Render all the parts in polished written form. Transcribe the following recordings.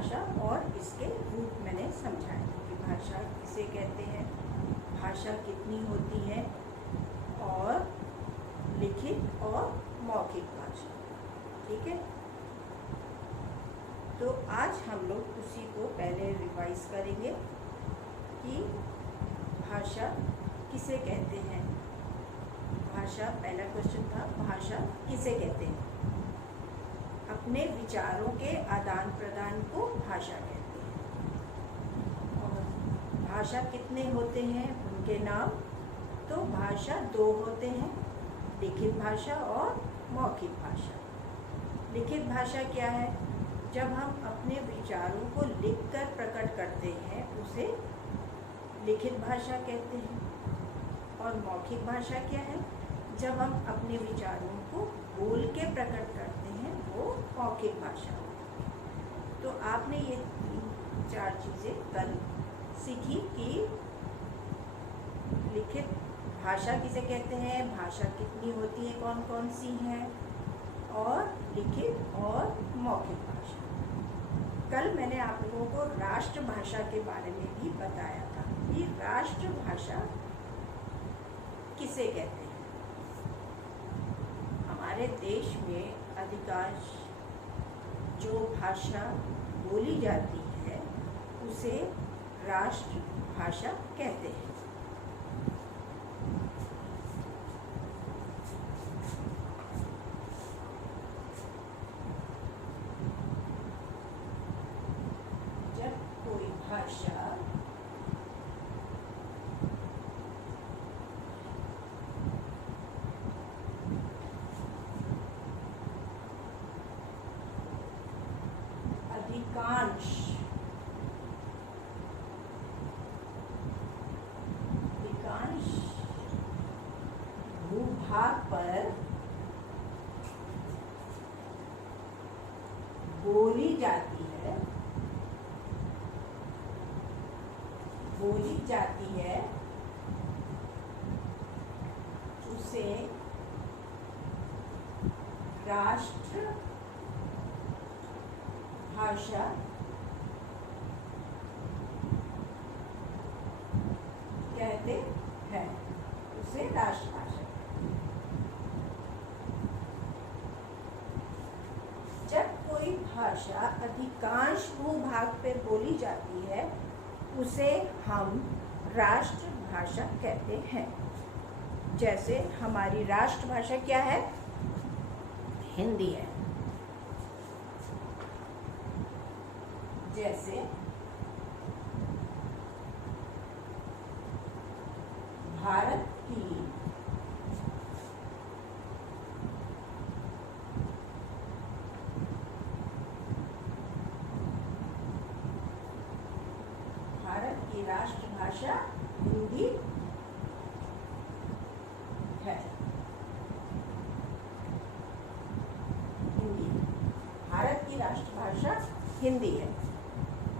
भाषा और इसके रूप मैंने समझाए कि भाषा किसे कहते हैं, भाषा कितनी होती है, और लिखित और मौखिक भाषा। ठीक है, तो आज हम लोग उसी को पहले रिवाइज करेंगे कि भाषा किसे कहते हैं। भाषा, पहला क्वेश्चन था, भाषा किसे कहते हैं? अपने विचारों के आदान प्रदान को भाषा कहते हैं। और भाषा कितने होते हैं, उनके नाम? तो भाषा दो होते हैं, लिखित भाषा और मौखिक भाषा। लिखित भाषा क्या है? जब हम अपने विचारों को लिखकर प्रकट करते हैं उसे लिखित भाषा कहते हैं। और मौखिक भाषा क्या है? जब हम अपने विचारों को बोल के प्रकट करते हैं वो मौखिक भाषा होती है। तो आपने ये 3-4 चीज़ें कल सीखी कि लिखित भाषा किसे कहते हैं, भाषा कितनी होती है, कौन कौन सी हैं, और लिखित और मौखिक भाषा। कल मैंने आप लोगों को राष्ट्रभाषा के बारे में भी बताया था कि राष्ट्रभाषा किसे कहते हैं। हमारे देश में अधिकांश जो भाषा बोली जाती है उसे राष्ट्रभाषा कहते हैं। जब कोई भाषा अधिकांश भूभाग पर बोली जाती है उसे राष्ट्रभाषा कहते हैं, उसे राष्ट्रभाषा। जब कोई भाषा अधिकांश भूभाग पर बोली जाती है उसे हम राष्ट्रभाषा कहते हैं। जैसे हमारी राष्ट्रभाषा क्या है? हिंदी है। जैसे भारत की राष्ट्रभाषा हिंदी है। भारत की राष्ट्रभाषा हिंदी है।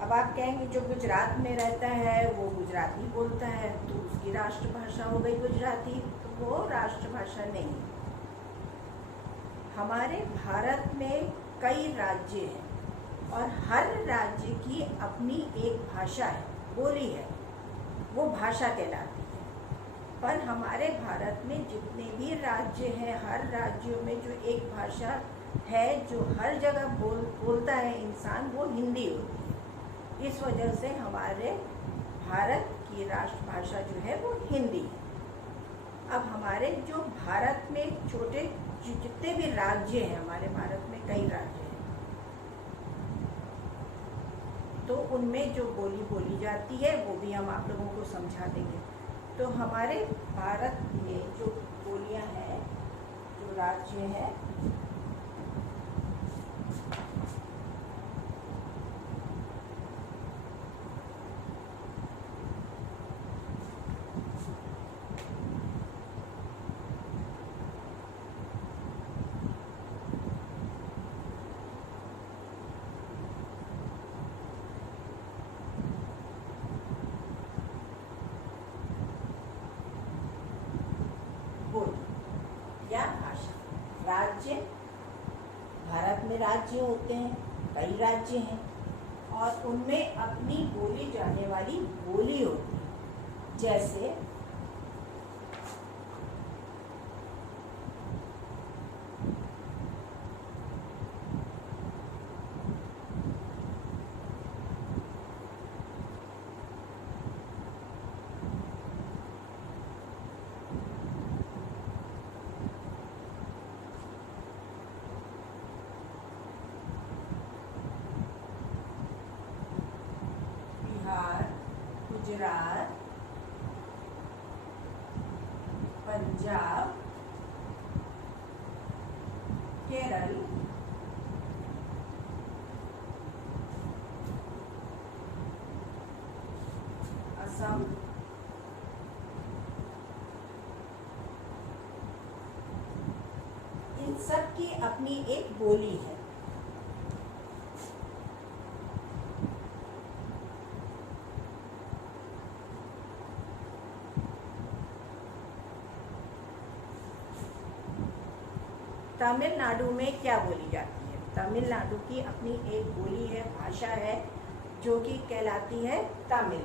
अब आप कहेंगे जो गुजरात में रहता है वो गुजराती बोलता है तो उसकी राष्ट्रभाषा हो गई गुजराती, तो वो राष्ट्रभाषा नहीं। हमारे भारत में कई राज्य हैं और हर राज्य की अपनी एक भाषा है, बोली है, वो भाषा कहलाती है। पर हमारे भारत में जितने भी राज्य हैं, हर राज्यों में जो एक भाषा है जो हर जगह बोलता है इंसान, वो हिंदी होती है। इस वजह से हमारे भारत की राष्ट्रभाषा जो है वो हिंदी है। अब हमारे जो भारत में छोटे जितने भी राज्य हैं, हमारे भारत में कई राज्य हैं, तो उनमें जो बोली जाती है वो भी हम आप लोगों को समझा देंगे। तो हमारे भारत में जो बोलियां हैं, जो राज्य हैं, राज्य, भारत में राज्य होते हैं, कई राज्य हैं, और उनमें अपनी बोली जाने वाली बोली होती है। जैसे बिहार, गुजरात, पंजाब, केरल, असम, इन सब की अपनी एक बोली है। तमिलनाडु में क्या बोली जाती है? तमिलनाडु की अपनी एक बोली है, भाषा है, जो कि कहलाती है तमिल।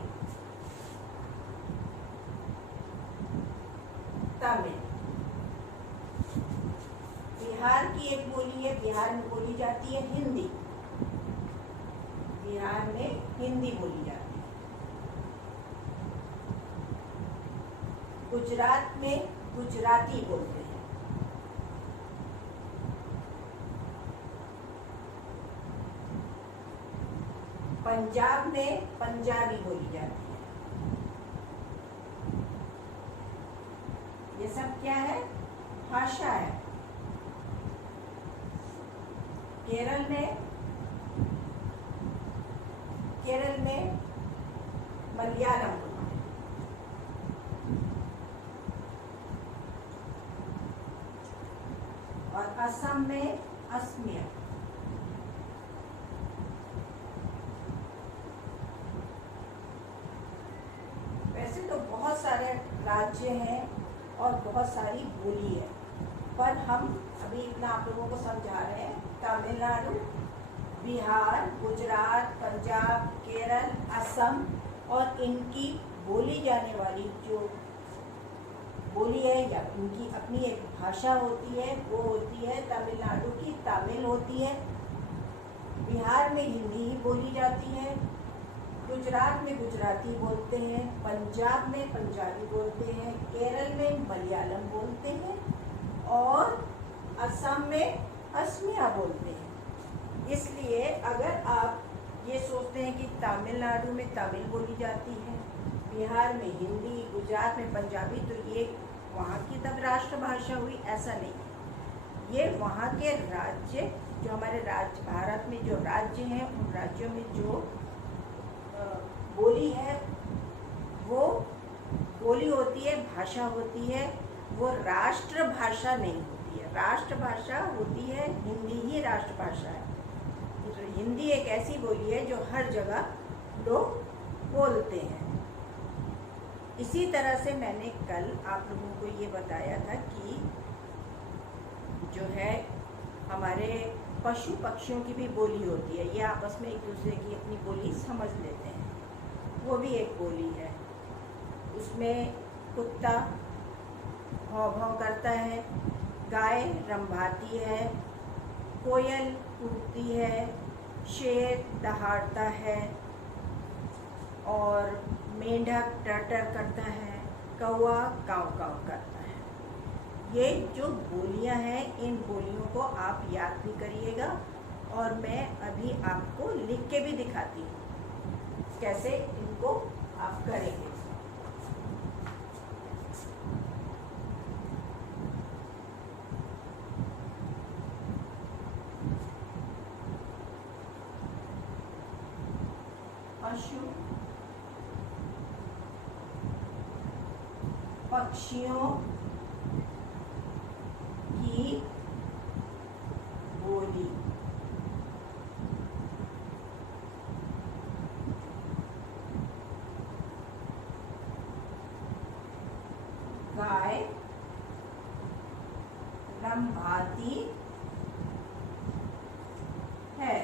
तमिल। बिहार की एक बोली है, बिहार में बोली जाती है हिंदी। बिहार में हिंदी बोली जाती है। गुजरात में गुजराती बोलते हैं। पंजाब में पंजाबी बोली जाती है। ये सब क्या है? भाषा है। केरल में मलयालम बोलते हैं। और असम में असमिया। वैसे तो बहुत सारे राज्य हैं और बहुत सारी बोली है, पर हम अभी इतना आप लोगों को समझा रहे हैं। तमिलनाडु, बिहार, गुजरात, पंजाब, केरल, असम और इनकी बोली जाने वाली जो बोली है या इनकी अपनी एक भाषा होती है, वो होती है तमिलनाडु की तमिल होती है। बिहार में हिंदी ही बोली जाती है। गुजरात में गुजराती बोलते हैं। पंजाब में पंजाबी बोलते हैं। केरल में मलयालम बोलते हैं और असम में असमिया बोलते हैं। इसलिए अगर आप ये सोचते हैं कि तमिलनाडु में तमिल बोली जाती है, बिहार में हिंदी, गुजरात में पंजाबी, तो ये वहाँ की तब राष्ट्रभाषा हुई, ऐसा नहीं है। ये वहाँ के राज्य, जो हमारे राज्य भारत में जो राज्य हैं, उन राज्यों में जो बोली है, वो बोली होती है, भाषा होती है, वो राष्ट्रभाषा नहीं होती है। राष्ट्रभाषा होती है हिंदी, ही राष्ट्रभाषा है। तो हिंदी एक ऐसी बोली है जो हर जगह लोग बोलते हैं। इसी तरह से मैंने कल आप लोगों को ये बताया था कि जो है हमारे पशु पक्षियों की भी बोली होती है। ये आपस में एक दूसरे की अपनी बोली समझ लेते हैं, वो भी एक बोली है। उसमें कुत्ता भौं भौं करता है, गाय रंभाती है, कोयल कूकती है, शेर दहाड़ता है और मेंढक टर-टर करता है, कौवा काव काव करता है। ये जो बोलियां हैं, इन बोलियों को आप याद भी करिएगा और मैं अभी आपको लिख के भी दिखाती हूँ कैसे इनको आप करेंगे। पशु पक्षियों की बोली। गाय रंभाती है,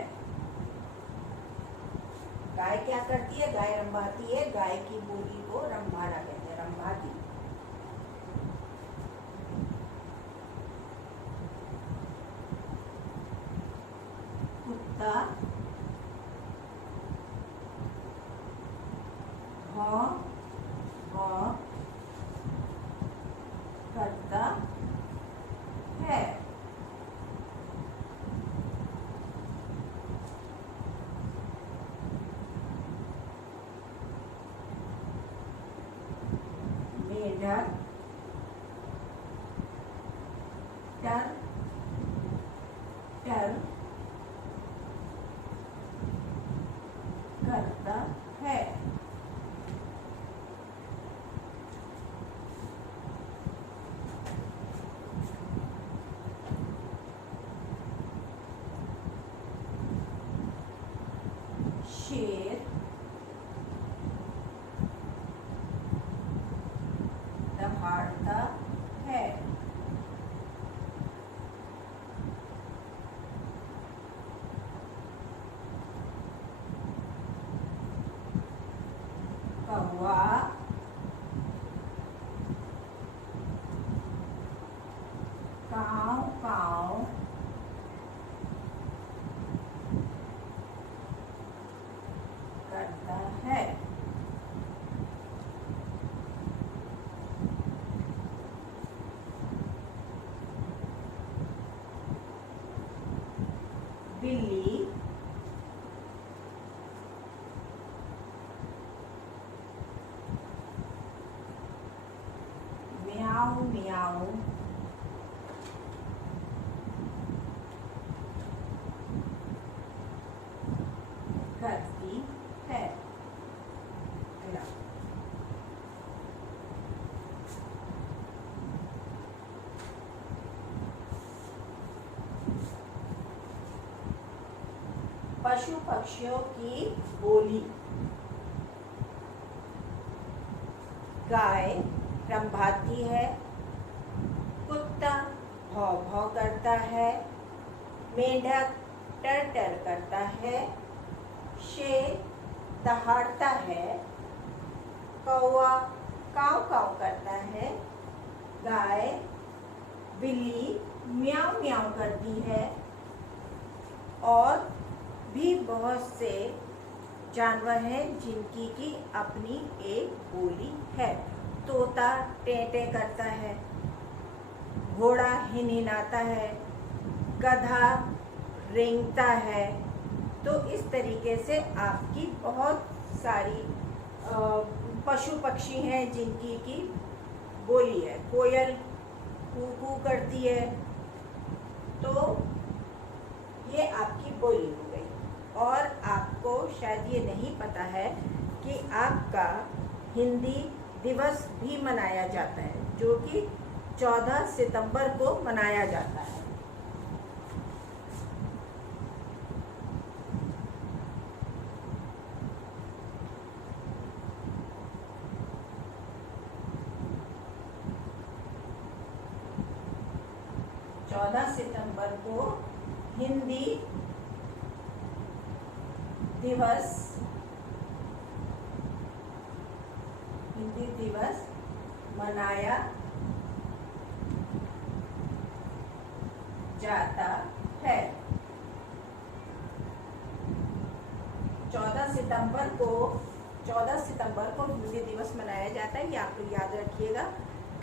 गाय क्या करती है? गाय रंभाती है। गाय की बोली को रंभाना कहते हैं, रंभाती। कुत्ता भौं भौं करता है। मेढक टर टर करता है। शेर दहाड़ता है। कौवा काव काव करता है। बिल्ली म्याऊ म्याऊ करती है। पशु पक्षियों की बोली। गाय रंभाती है। कुत्ता भौं भौं करता है। मेंढक टर टर करता है। शेर दहाड़ता है। कौवा काव काव करता है। गाय बिल्ली म्याऊ म्याऊ करती है। और भी बहुत से जानवर हैं जिनकी की अपनी एक बोली है। तोता टें टें करता है। घोड़ा हिनहिनाता है। गधा रेंगता है। तो इस तरीके से आपकी बहुत सारी पशु पक्षी हैं जिनकी की बोली है। कोयल कू कू करती है। तो ये आपकी बोली हो गई। और आपको शायद ये नहीं पता है कि आपका हिंदी दिवस भी मनाया जाता है, जो कि 14 सितंबर को मनाया जाता है। सितंबर को हिंदी दिवस मनाया जाता है। 14 सितंबर को हिंदी दिवस मनाया जाता है। ये आप लोग याद रखिएगा।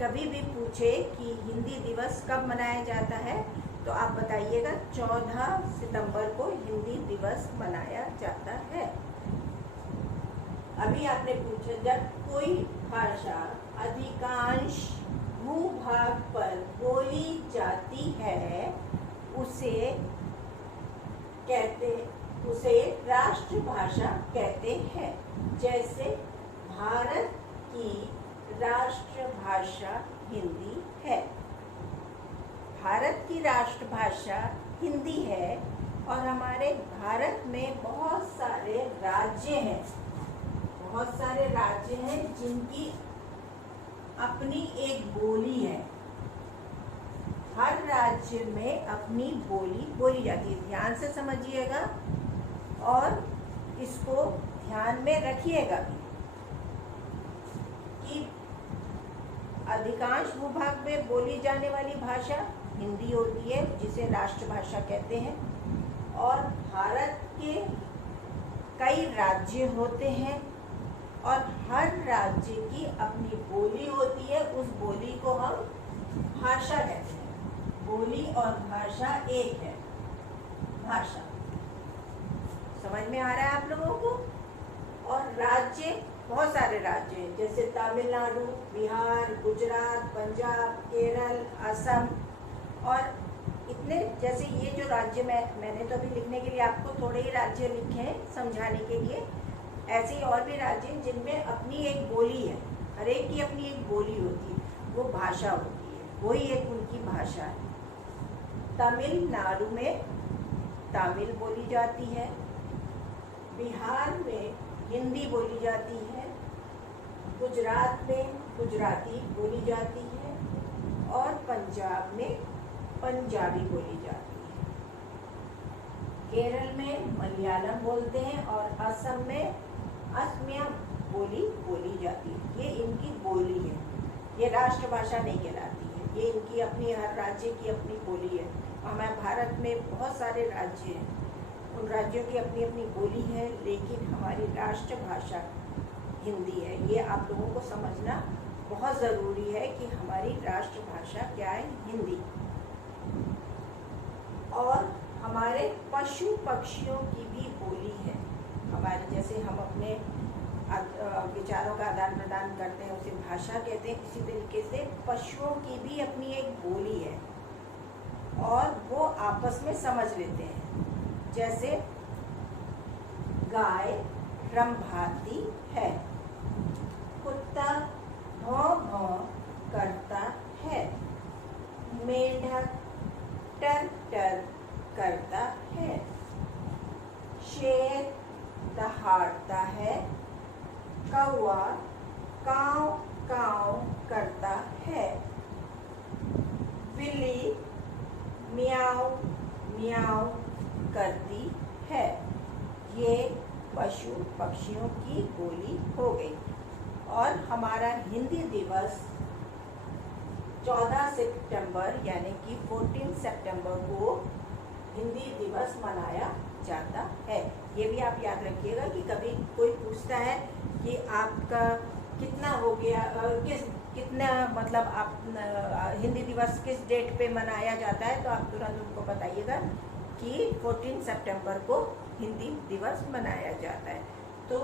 कभी भी पूछे कि हिंदी दिवस कब मनाया जाता है तो आप बताइएगा 14 सितंबर को हिंदी दिवस मनाया जाता है। अभी आपने पूछा, जब कोई भाषा अधिकांश भूभाग पर बोली जाती है उसे राष्ट्रभाषा कहते हैं। जैसे भारत की राष्ट्रभाषा हिंदी है। भारत की राष्ट्रभाषा हिंदी है। और हमारे भारत में बहुत सारे राज्य हैं जिनकी अपनी एक बोली है। हर राज्य में अपनी बोली बोली जाती है। ध्यान से समझिएगा। और इसको ध्यान में रखिएगा कि अधिकांश भूभाग में बोली जाने वाली भाषा हिंदी होती है, जिसे राष्ट्रभाषा कहते हैं। और भारत के कई राज्य होते हैं और हर राज्य की अपनी बोली होती है। उस बोली को हम भाषा कहते हैं। बोली और भाषा एक है। भाषा समझ में आ रहा है आप लोगों को? और राज्य, बहुत सारे राज्य हैं, जैसे तमिलनाडु, बिहार, गुजरात, पंजाब, केरल, असम, और इतने, जैसे ये जो राज्य मैंने तो अभी लिखने के लिए आपको थोड़े ही राज्य लिखे हैं समझाने के लिए। ऐसे ही और भी राज्य हैं जिनमें अपनी एक बोली है, हर एक की अपनी एक बोली होती है, वो भाषा होती है, वही एक उनकी भाषा है। तमिलनाडु में तमिल बोली जाती है, बिहार में हिंदी बोली जाती है, गुजरात में गुजराती बोली जाती है और पंजाब में पंजाबी बोली जाती है। केरल में मलयालम बोलते हैं और असम में असमिया बोली जाती है। ये इनकी बोली है, ये राष्ट्रभाषा नहीं कहलाती है, ये इनकी अपनी, हर राज्य की अपनी बोली है। हमारे भारत में बहुत सारे राज्य हैं, उन राज्यों की अपनी अपनी बोली है, लेकिन हमारी राष्ट्रभाषा हिंदी है। ये आप लोगों को समझना बहुत ज़रूरी है कि हमारी राष्ट्रभाषा क्या है, हिंदी। और हमारे पशु पक्षियों की भी बोली है। हमारे, जैसे हम अपने विचारों का आदान प्रदान करते हैं उसे भाषा कहते हैं, इसी तरीके से पशुओं की भी अपनी एक बोली है और वो आपस में समझ लेते हैं। जैसे गाय रंभाती है, कुत्ता भौं भौं करता है, मेंढक टर टर करता है, शेर दहाड़ता है, कौवा काव काव करता है, बिल्ली म्याऊ म्याऊ करती है। ये पशु पक्षियों की बोली हो गई। और हमारा हिंदी दिवस 14 सितंबर यानी कि 14 सितंबर को हिंदी दिवस मनाया जाता है। ये भी आप याद रखिएगा कि कभी कोई पूछता है कि आपका कितना हो गया, कितना मतलब आप हिंदी दिवस किस डेट पे मनाया जाता है, तो आप तुरंत उनको बताइएगा कि 14 सितंबर को हिंदी दिवस मनाया जाता है। तो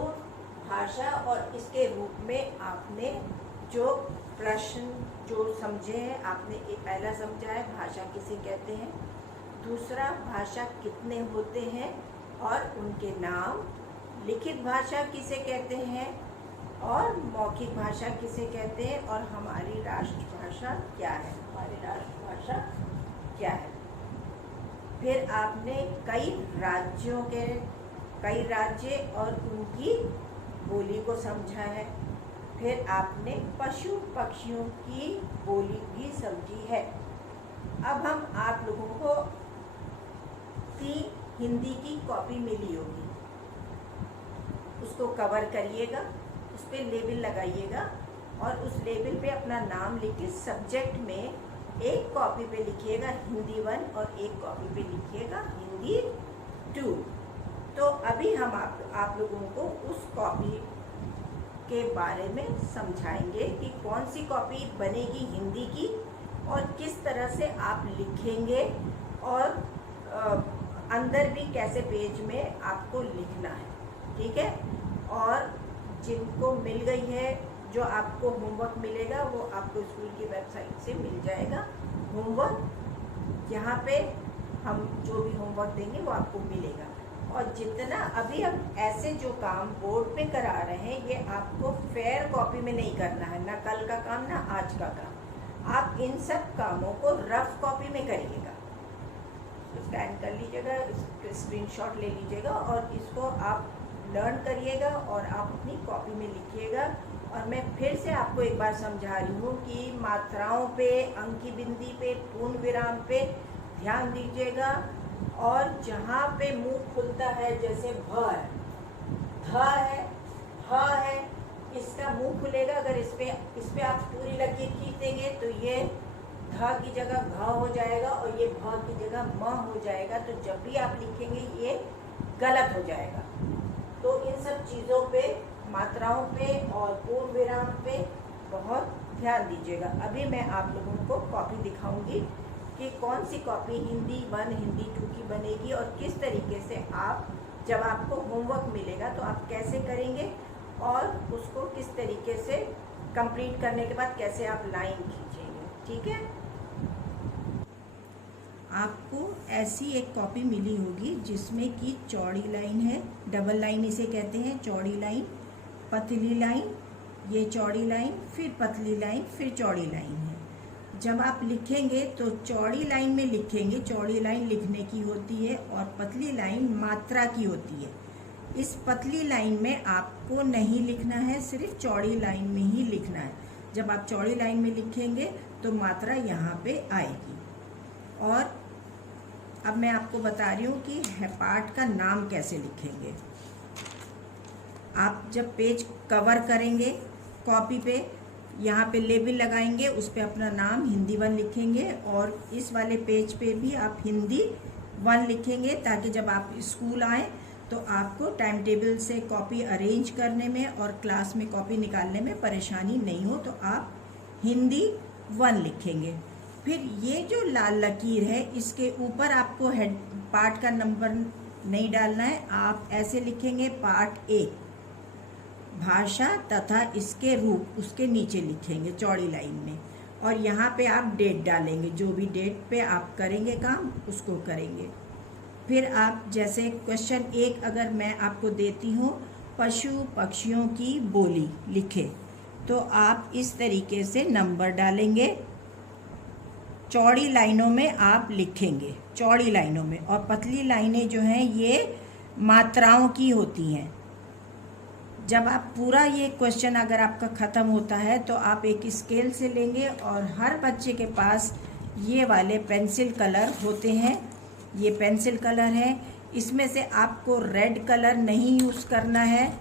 भाषा और इसके रूप में आपने जो प्रश्न जो समझे हैं, आपने एक पहला समझा है भाषा किसे कहते हैं, दूसरा भाषा कितने होते हैं और उनके नाम, लिखित भाषा किसे कहते हैं और मौखिक भाषा किसे कहते हैं, और हमारी राष्ट्रभाषा क्या है, हमारी राष्ट्रभाषा क्या है। फिर आपने कई राज्य और उनकी बोली को समझा है। फिर आपने पशु पक्षियों की बोली भी समझी है। अब हम आप लोगों को हिंदी की कॉपी मिली होगी, उसको कवर करिएगा, उस पर लेबल लगाइएगा और उस लेबल पे अपना नाम लिख के सब्जेक्ट में एक कॉपी पे लिखिएगा हिंदी 1 और एक कॉपी पे लिखिएगा हिंदी 2। तो अभी हम आप लोगों को उस कॉपी के बारे में समझाएंगे कि कौन सी कॉपी बनेगी हिंदी की और किस तरह से आप लिखेंगे और अंदर भी कैसे पेज में आपको लिखना है, ठीक है। और जिनको मिल गई है, जो आपको होमवर्क मिलेगा वो आपको स्कूल की वेबसाइट से मिल जाएगा होमवर्क। यहाँ पे हम जो भी होमवर्क देंगे वो आपको मिलेगा। और जितना अभी हम ऐसे जो काम बोर्ड पे करा रहे हैं, ये आपको फेयर कॉपी में नहीं करना है, ना कल का काम ना आज का काम। आप इन सब कामों को रफ कॉपी में करिएगा, स्कैन कर लीजिएगा, स्क्रीनशॉट ले लीजिएगा और इसको आप लर्न करिएगा और आप अपनी कॉपी में लिखिएगा। और मैं फिर से आपको एक बार समझा रही हूँ कि मात्राओं पे, अंकी बिंदी पे, पूर्ण विराम पे ध्यान दीजिएगा। और जहाँ पे मुंह खुलता है, जैसे भ है, ध है, ह है, इसका मुंह खुलेगा। अगर इस पे आप पूरी लकीर खींच देंगे तो ये ध की जगह घ हो जाएगा और ये भ की जगह म हो जाएगा। तो जब भी आप लिखेंगे ये गलत हो जाएगा। तो इन सब चीज़ों पे, मात्राओं पे और पूर्ण विराम पे बहुत ध्यान दीजिएगा। अभी मैं आप लोगों को कॉपी दिखाऊंगी कि कौन सी कॉपी हिंदी 1, हिंदी 2 की बनेगी और किस तरीके से आप, जब आपको होमवर्क मिलेगा तो आप कैसे करेंगे और उसको किस तरीके से कंप्लीट करने के बाद कैसे आप लाइन खींचेंगे। ठीक है, आपको ऐसी एक कॉपी मिली होगी जिसमें कि चौड़ी लाइन है, डबल लाइन इसे कहते हैं, चौड़ी लाइन, पतली लाइन, ये चौड़ी लाइन, फिर पतली लाइन, फिर चौड़ी लाइन है। जब आप लिखेंगे तो चौड़ी लाइन में लिखेंगे, चौड़ी लाइन लिखने की होती है और पतली लाइन मात्रा की होती है। इस पतली लाइन में आपको नहीं लिखना है, सिर्फ चौड़ी लाइन में ही लिखना है। जब आप चौड़ी लाइन में लिखेंगे तो मात्रा यहाँ पे आएगी। और अब मैं आपको बता रही हूँ कि पाठ का नाम कैसे लिखेंगे। आप जब पेज कवर करेंगे कॉपी पे, यहाँ पे लेबल लगाएंगे, उस पे अपना नाम हिंदी 1 लिखेंगे और इस वाले पेज पे भी आप हिंदी 1 लिखेंगे, ताकि जब आप स्कूल आएँ तो आपको टाइम टेबल से कॉपी अरेंज करने में और क्लास में कॉपी निकालने में परेशानी नहीं हो। तो आप हिंदी 1 लिखेंगे। फिर ये जो लाल लकीर है इसके ऊपर आपको हेड पार्ट का नंबर नहीं डालना है, आप ऐसे लिखेंगे पार्ट 1, भाषा तथा इसके रूप, उसके नीचे लिखेंगे चौड़ी लाइन में। और यहाँ पे आप डेट डालेंगे, जो भी डेट पे आप करेंगे काम उसको करेंगे। फिर आप जैसे क्वेश्चन 1 अगर मैं आपको देती हूँ, पशु पक्षियों की बोली लिखे, तो आप इस तरीके से नंबर डालेंगे, चौड़ी लाइनों में आप लिखेंगे, चौड़ी लाइनों में। और पतली लाइनें जो हैं ये मात्राओं की होती हैं। जब आप पूरा ये क्वेश्चन अगर आपका ख़त्म होता है तो आप एक स्केल से लेंगे और हर बच्चे के पास ये वाले पेंसिल कलर होते हैं, ये पेंसिल कलर है। इसमें से आपको रेड कलर नहीं यूज़ करना है,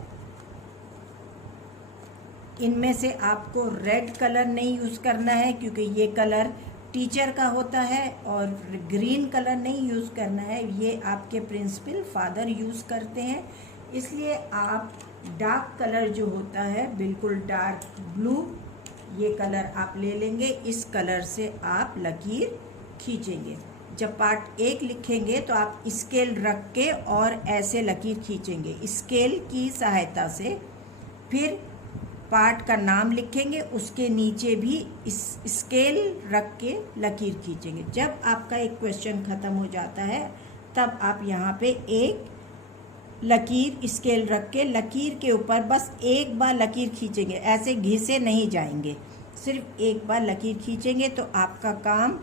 इनमें से आपको रेड कलर नहीं यूज़ करना है क्योंकि ये कलर टीचर का होता है। और ग्रीन कलर नहीं यूज़ करना है, ये आपके प्रिंसिपल फादर यूज़ करते हैं। इसलिए आप डार्क कलर जो होता है, बिल्कुल डार्क ब्लू, ये कलर आप ले लेंगे। इस कलर से आप लकीर खींचेंगे। जब पार्ट 1 लिखेंगे तो आप स्केल रख के और ऐसे लकीर खींचेंगे स्केल की सहायता से। फिर पार्ट का नाम लिखेंगे, उसके नीचे भी इस स्केल रख के लकीर खींचेंगे। जब आपका एक क्वेश्चन ख़त्म हो जाता है तब आप यहाँ पे एक लकीर स्केल रख के लकीर के ऊपर बस एक बार लकीर खींचेंगे, ऐसे घिसे नहीं जाएंगे, सिर्फ एक बार लकीर खींचेंगे तो आपका काम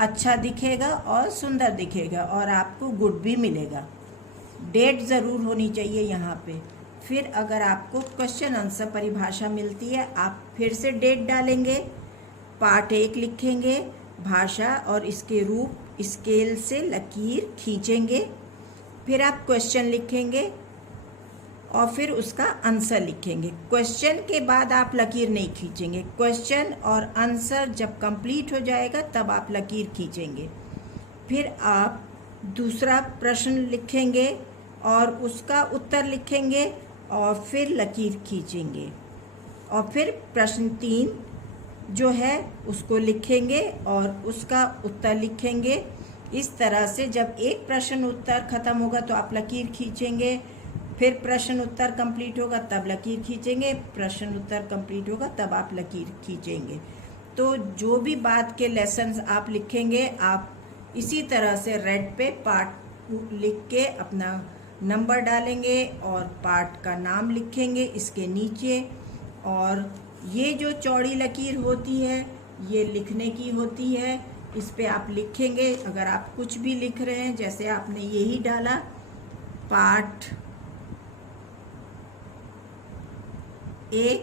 अच्छा दिखेगा और सुंदर दिखेगा और आपको गुड भी मिलेगा। डेट ज़रूर होनी चाहिए यहाँ पे। फिर अगर आपको क्वेश्चन आंसर परिभाषा मिलती है, आप फिर से डेट डालेंगे, पार्ट 1 लिखेंगे, भाषा और इसके रूप, स्केल से लकीर खींचेंगे। फिर आप क्वेश्चन लिखेंगे और फिर उसका आंसर लिखेंगे। क्वेश्चन के बाद आप लकीर नहीं खींचेंगे, क्वेश्चन और आंसर जब कंप्लीट हो जाएगा तब आप लकीर खींचेंगे। फिर आप दूसरा प्रश्न लिखेंगे और उसका उत्तर लिखेंगे और फिर लकीर खींचेंगे। और फिर प्रश्न 3 जो है उसको लिखेंगे और उसका उत्तर लिखेंगे। इस तरह से जब एक प्रश्न उत्तर ख़त्म होगा तो आप लकीर खींचेंगे, फिर प्रश्न उत्तर कंप्लीट होगा तब लकीर खींचेंगे, प्रश्न उत्तर कंप्लीट होगा तब आप लकीर खींचेंगे। तो जो भी बाद के लेसन्स आप लिखेंगे, आप इसी तरह से रेड पे पार्ट लिख के अपना नंबर डालेंगे और पार्ट का नाम लिखेंगे इसके नीचे। और ये जो चौड़ी लकीर होती है ये लिखने की होती है, इस पे आप लिखेंगे। अगर आप कुछ भी लिख रहे हैं, जैसे आपने यही डाला पार्ट 1,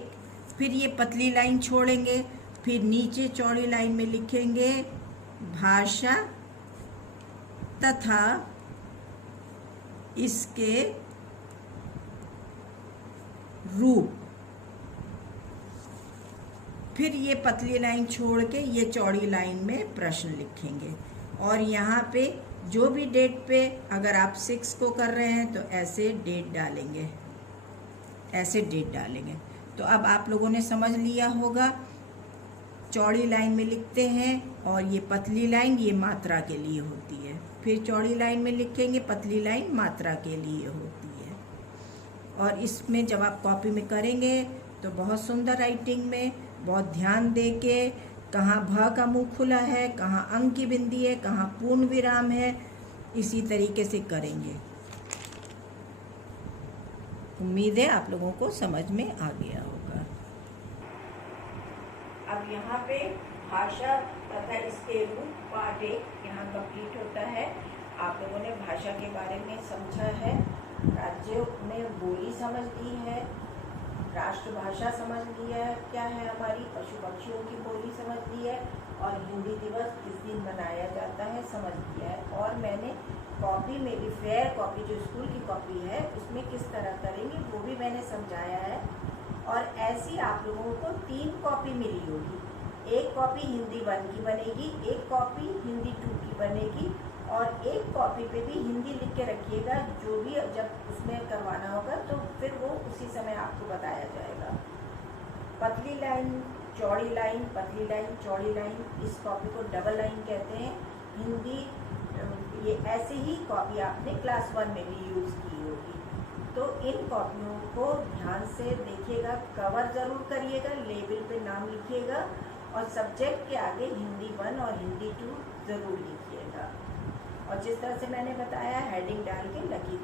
फिर ये पतली लाइन छोड़ेंगे, फिर नीचे चौड़ी लाइन में लिखेंगे भाषा तथा इसके रूप। फिर ये पतली लाइन छोड़ के ये चौड़ी लाइन में प्रश्न लिखेंगे। और यहाँ पे जो भी डेट पे, अगर आप 6 को कर रहे हैं तो ऐसे डेट डालेंगे, ऐसे डेट डालेंगे। तो अब आप लोगों ने समझ लिया होगा, चौड़ी लाइन में लिखते हैं और ये पतली लाइन ये मात्रा के लिए होती है। फिर चौड़ी लाइन में लिखेंगे, पतली लाइन मात्रा के लिए होती है। और इसमें जब आप कॉपी में करेंगे तो बहुत सुंदर राइटिंग में बहुत ध्यान दे के, कहाँ भ का मुंह खुला है, कहाँ अंक की बिंदी है, कहाँ पूर्ण विराम है, इसी तरीके से करेंगे। उम्मीद है आप लोगों को समझ में आ गया होगा। अब यहाँ पे भाषा तथा इसके रूप पार्ट 1 यहाँ कंप्लीट होता है। आप लोगों ने भाषा के बारे में समझा है, राज्यों में बोली समझ ली है, राष्ट्रभाषा समझ लिया है क्या है हमारी, पशु पक्षियों की बोली समझ ली है, और हिंदी दिवस किस दिन मनाया जाता है समझ लिया है। और मैंने कॉपी में भी, फेयर कॉपी जो स्कूल की कॉपी है उसमें किस तरह करेंगे वो भी मैंने समझाया है। और ऐसी आप लोगों को 3 कॉपी मिली होगी। एक कॉपी हिंदी 1 की बनेगी, एक कॉपी हिंदी 2 की बनेगी, और एक कॉपी पे भी हिंदी लिख के रखिएगा। जो भी जब उसमें करवाना होगा तो फिर वो उसी समय आपको बताया जाएगा। पतली लाइन, चौड़ी लाइन, पतली लाइन, चौड़ी लाइन, इस कॉपी को डबल लाइन कहते हैं। हिंदी ये ऐसे ही कॉपी आपने क्लास 1 में भी यूज़ की होगी। तो इन कॉपियों को ध्यान से देखिएगा, कवर ज़रूर करिएगा, लेबल पे नाम लिखिएगा, और सब्जेक्ट के आगे हिंदी 1 और हिंदी 2 ज़रूर लिखिएगा। और जिस तरह से मैंने बताया, हेडिंग डाल के लकीर